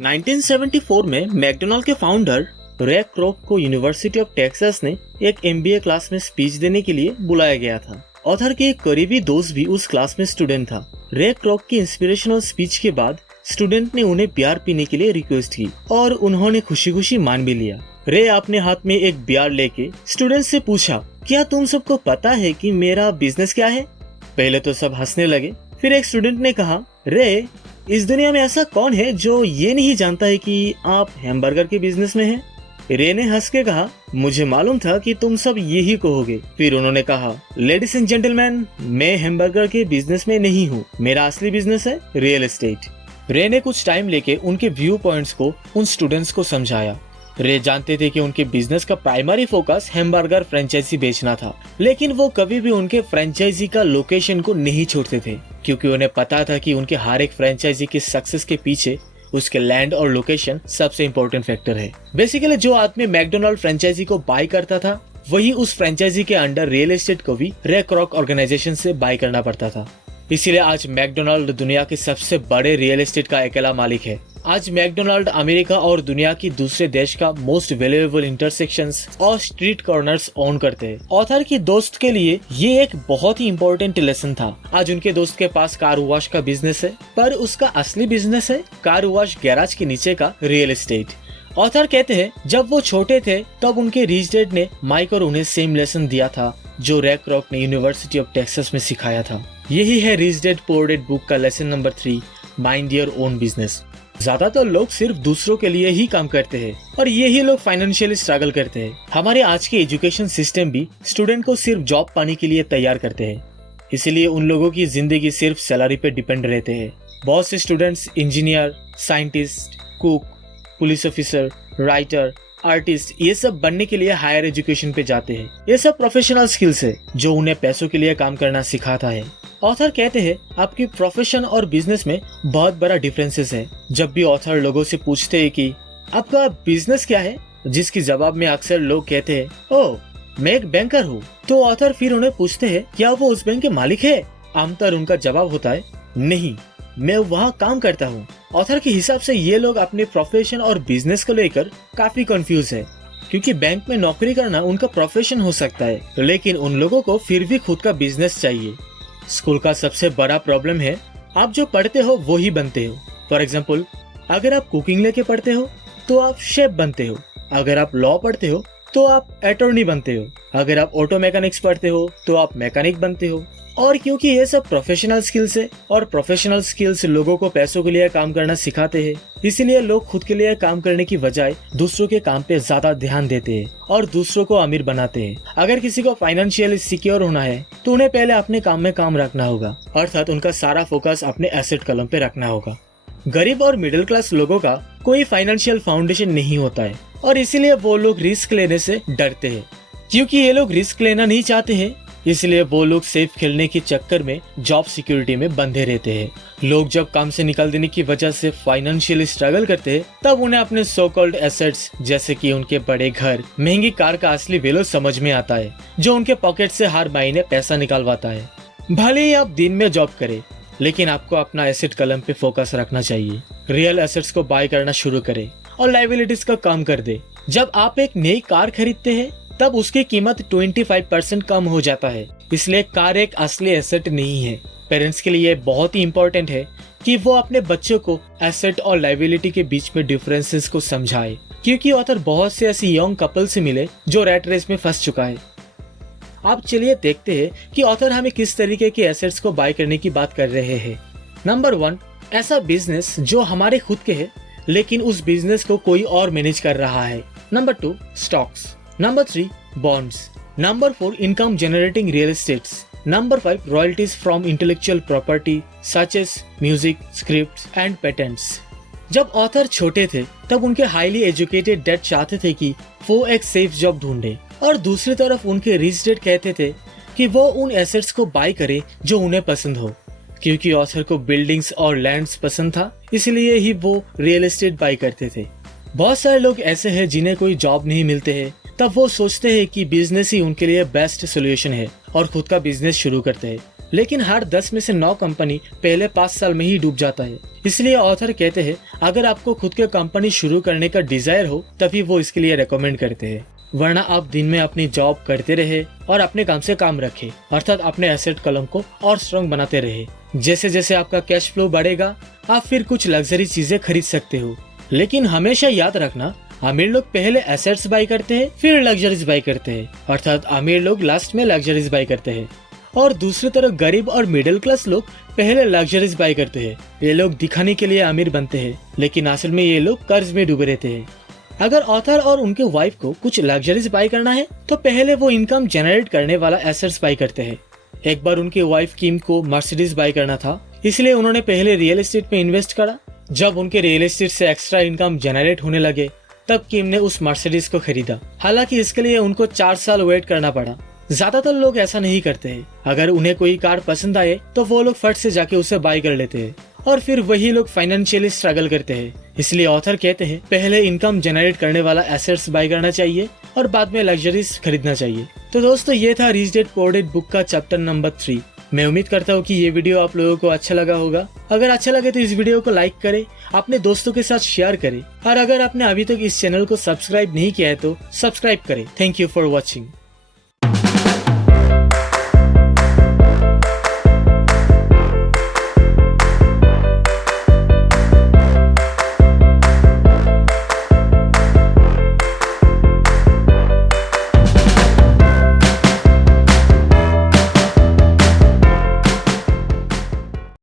1974 में मैकडोनाल्ड के फाउंडर रे क्रॉक को यूनिवर्सिटी ऑफ टेक्सास ने एक एमबीए क्लास में स्पीच देने के लिए बुलाया गया था। ऑथर के एक करीबी दोस्त भी उस क्लास में स्टूडेंट था। रे क्रॉक की इंस्पिरेशनल स्पीच के बाद स्टूडेंट ने उन्हें बियर पीने के लिए रिक्वेस्ट की और उन्होंने खुशी खुशी मान भी लिया। रे अपने हाथ में एक बियर लेके स्टूडेंट से पूछा, क्या तुम सबको पता है कि मेरा बिजनेस क्या है? पहले तो सब हंसने लगे। फिर एक स्टूडेंट ने कहा, रे, इस दुनिया में ऐसा कौन है जो ये नहीं जानता है कि आप हैमबर्गर के बिजनेस में हैं? रे ने हंस के कहा, मुझे मालूम था कि तुम सब यही कहोगे। फिर उन्होंने कहा, लेडीज एंड जेंटलमैन, मैं हैमबर्गर के बिजनेस में नहीं हूँ, मेरा असली बिजनेस है रियल एस्टेट। रे ने कुछ टाइम लेके उनके व्यू पॉइंट्स को उन स्टूडेंट्स को समझाया। रे जानते थे कि उनके बिजनेस का प्राइमरी फोकस हैमबर्गर फ्रेंचाइजी बेचना था, लेकिन वो कभी भी उनके फ्रेंचाइजी का लोकेशन को नहीं छोड़ते थे, क्योंकि उन्हें पता था कि उनके हर एक फ्रेंचाइजी की सक्सेस के पीछे उसके लैंड और लोकेशन सबसे इम्पोर्टेंट फैक्टर है। बेसिकली जो आदमी मैकडोनाल्ड फ्रेंचाइजी को बाय करता था, वही उस फ्रेंचाइजी के अंडर रियल एस्टेट को भी रे क्रॉक ऑर्गेनाइजेशन से बाय करना पड़ता था। इसीलिए आज मैकडोनाल्ड दुनिया के सबसे बड़े रियल एस्टेट का अकेला मालिक है। आज मैकडोनाल्ड अमेरिका और दुनिया की दूसरे देश का मोस्ट वैल्यूएबल इंटरसेक्शंस और स्ट्रीट कॉर्नर्स ओन करते हैं। ऑथर की दोस्त के लिए ये एक बहुत ही इम्पोर्टेंट लेसन था। आज उनके दोस्त के पास कार वॉश का बिजनेस है, पर उसका असली बिजनेस है कार वॉश गैराज के नीचे का रियल एस्टेट। ऑथर कहते हैं, जब वो छोटे थे तब उनके रिच डैड ने माइक और उन्हें सेम लेसन दिया था जो रे क्रॉक ने यूनिवर्सिटी ऑफ टेक्सास में सिखाया था। यही है rich dad poor dad book का lesson number 3, mind your own business. ज्यादातर लोग सिर्फ दूसरों के लिए ही काम करते हैं और यही लोग फाइनेंशियली स्ट्रगल करते हैं। हमारे आज के एजुकेशन सिस्टम भी स्टूडेंट को सिर्फ जॉब पाने के लिए तैयार करते हैं, इसीलिए उन लोगों की जिंदगी सिर्फ सैलरी पे डिपेंड रहते हैं। बहुत से students engineer, scientist, cook, police officer, writer, artist ये सब बनने के लिए हायर एजुकेशन पे जाते हैं। ये सब प्रोफेशनल स्किल्स है जो उन्हें पैसों के लिए काम करना सिखाता है। ऑथर कहते हैं, आपकी प्रोफेशन और बिजनेस में बहुत बड़ा डिफरेंसेस है। जब भी ऑथर लोगों से पूछते हैं कि आपका बिजनेस क्या है, जिसकी जवाब में अक्सर लोग कहते हैं, ओह, मैं एक बैंकर हूँ, तो ऑथर फिर उन्हें पूछते हैं, क्या वो उस बैंक के मालिक है? आमतौर उनका जवाब होता है, नहीं, मैं वहाँ काम करता हूँ। ऑथर के हिसाब से ये लोग अपने प्रोफेशन और बिजनेस को लेकर काफी कंफ्यूज है, क्योंकि बैंक में नौकरी करना उनका प्रोफेशन हो सकता है, लेकिन उन लोगों को फिर भी खुद का बिजनेस चाहिए। स्कूल का सबसे बड़ा प्रॉब्लम है, आप जो पढ़ते हो वो ही बनते हो। फॉर एग्जाम्पल, अगर आप कुकिंग लेके पढ़ते हो तो आप शेफ बनते हो, अगर आप लॉ पढ़ते हो तो आप अटॉर्नी बनते हो, अगर आप ऑटो मैकेनिक्स पढ़ते हो तो आप मैकेनिक बनते हो। और क्योंकि ये सब प्रोफेशनल स्किल्स है और प्रोफेशनल स्किल्स लोगों को पैसों के लिए काम करना सिखाते हैं, इसीलिए लोग खुद के लिए काम करने की बजाय दूसरों के काम पे ज्यादा ध्यान देते हैं और दूसरों को अमीर बनाते हैं। अगर किसी को फाइनेंशियली सिक्योर होना है तो उन्हें पहले अपने काम में काम रखना होगा, अर्थात उनका सारा फोकस अपने एसेट कलम पे रखना होगा। गरीब और मिडिल क्लास लोगों का कोई फाइनेंशियल फाउंडेशन नहीं होता है और इसीलिए वो लोग रिस्क लेने से डरते हैं। क्योंकि ये लोग रिस्क लेना नहीं चाहते हैं, इसलिए वो लोग सेफ खेलने के चक्कर में जॉब सिक्योरिटी में बंधे रहते हैं। लोग जब काम से निकल देने की वजह से फाइनेंशियली स्ट्रगल करते हैं, तब उन्हें अपने सो कॉल्ड एसेट्स जैसे कि उनके बड़े घर, महंगी कार का असली वैल्यू समझ में आता है, जो उनके पॉकेट से हर महीने पैसा निकालवाता है। भले ही आप दिन में जॉब करें, लेकिन आपको अपना एसेट कलम पे फोकस रखना चाहिए। रियल एसेट्स को बाय करना शुरू करें और लायबिलिटीज का कम कर दे। जब आप एक नई कार खरीदते हैं तब उसकी कीमत 25% कम हो जाता है, इसलिए कार एक असली एसेट नहीं है। पेरेंट्स के लिए बहुत ही इम्पोर्टेंट है कि वो अपने बच्चों को एसेट और लायबिलिटी के बीच में डिफरेंसेस को समझाए, क्योंकि ऑथर बहुत से ऐसी यंग कपल से मिले जो रैट रेस में फंस चुका है। आप चलिए देखते हैं कि ऑथर हमें किस तरीके के एसेट्स को बाय करने की बात कर रहे हैं। नंबर 1, ऐसा बिजनेस जो हमारे खुद के है लेकिन उस बिजनेस को कोई और मैनेज कर रहा है। Number 2, stocks. Number 3, bonds. Number 4, income generating real estates. Number 5, royalties from intellectual property such as music, scripts and patents. जब ऑथर छोटे थे तब उनके हाईली एजुकेटेड डैड चाहते थे कि वो एक सेफ जॉब ढूंढे, और दूसरी तरफ उनके रिच डैड कहते थे कि वो उन एसेट्स को बाय करे जो उन्हें पसंद हो। क्योंकि ऑथर को बिल्डिंग्स और लैंड्स पसंद था, इसलिए ही वो रियल एस्टेट बाय करते थे। बहुत सारे लोग ऐसे हैं जिन्हें कोई जॉब नहीं मिलते हैं, तब वो सोचते हैं कि बिजनेस ही उनके लिए बेस्ट सोल्यूशन है और खुद का बिजनेस शुरू करते हैं। लेकिन हर 10 में से 9 कंपनी पहले 5 साल में ही डूब जाता है। इसलिए ऑथर कहते हैं अगर आपको खुद के कंपनी शुरू करने का डिजायर हो तभी वो इसके लिए रेकमेंड करते हैं, वरना आप दिन में अपनी जॉब करते रहे और अपने काम से काम रखे, अर्थात अपने एसेट कलम को और स्ट्रॉन्ग बनाते रहे। जैसे जैसे आपका कैश फ्लो बढ़ेगा आप फिर कुछ लग्जरी चीजें खरीद सकते हो। लेकिन हमेशा याद रखना, अमीर लोग पहले एसेट्स बाय करते हैं फिर लग्जरीज बाय करते हैं, अर्थात अमीर लोग लास्ट में लग्जरीज बाय करते हैं और दूसरी तरफ गरीब और मिडिल क्लास लोग पहले लग्जरीज बाय करते हैं। ये लोग दिखाने के लिए अमीर बनते हैं लेकिन असल में ये लोग कर्ज में डूबे रहते हैं। अगर ऑथर और उनके वाइफ को कुछ लग्जरीज बाय करना है तो पहले वो इनकम जनरेट करने वाला एसेट्स बाय करते हैं। एक बार उनकी वाइफ किम को मर्सिडीज बाय करना था, इसलिए उन्होंने पहले रियल एस्टेट में इन्वेस्ट करा। जब उनके रियल एस्टेट से एक्स्ट्रा इनकम जनरेट होने लगे तब किम ने उस मर्सिडीज को खरीदा। हालांकि इसके लिए उनको 4 साल वेट करना पड़ा। ज्यादातर लोग ऐसा नहीं करते हैं। अगर उन्हें कोई कार पसंद आए तो वो लोग फट से जाके उसे बाय कर लेते हैं और फिर वही लोग फाइनेंशियली स्ट्रगल करते हैं। इसलिए ऑथर कहते हैं पहले इनकम जनरेट करने वाला एसेट्स बाय करना चाहिए और बाद में लग्जरीज खरीदना चाहिए। तो दोस्तों ये था rich dad poor dad book का चैप्टर नंबर 3। मैं उम्मीद करता हूँ कि ये वीडियो आप लोगों को अच्छा लगा होगा। अगर अच्छा लगे तो इस वीडियो को लाइक करें, अपने दोस्तों के साथ शेयर करें और अगर आपने अभी तक इस चैनल को सब्सक्राइब नहीं किया है तो सब्सक्राइब करें। Thank you for watching.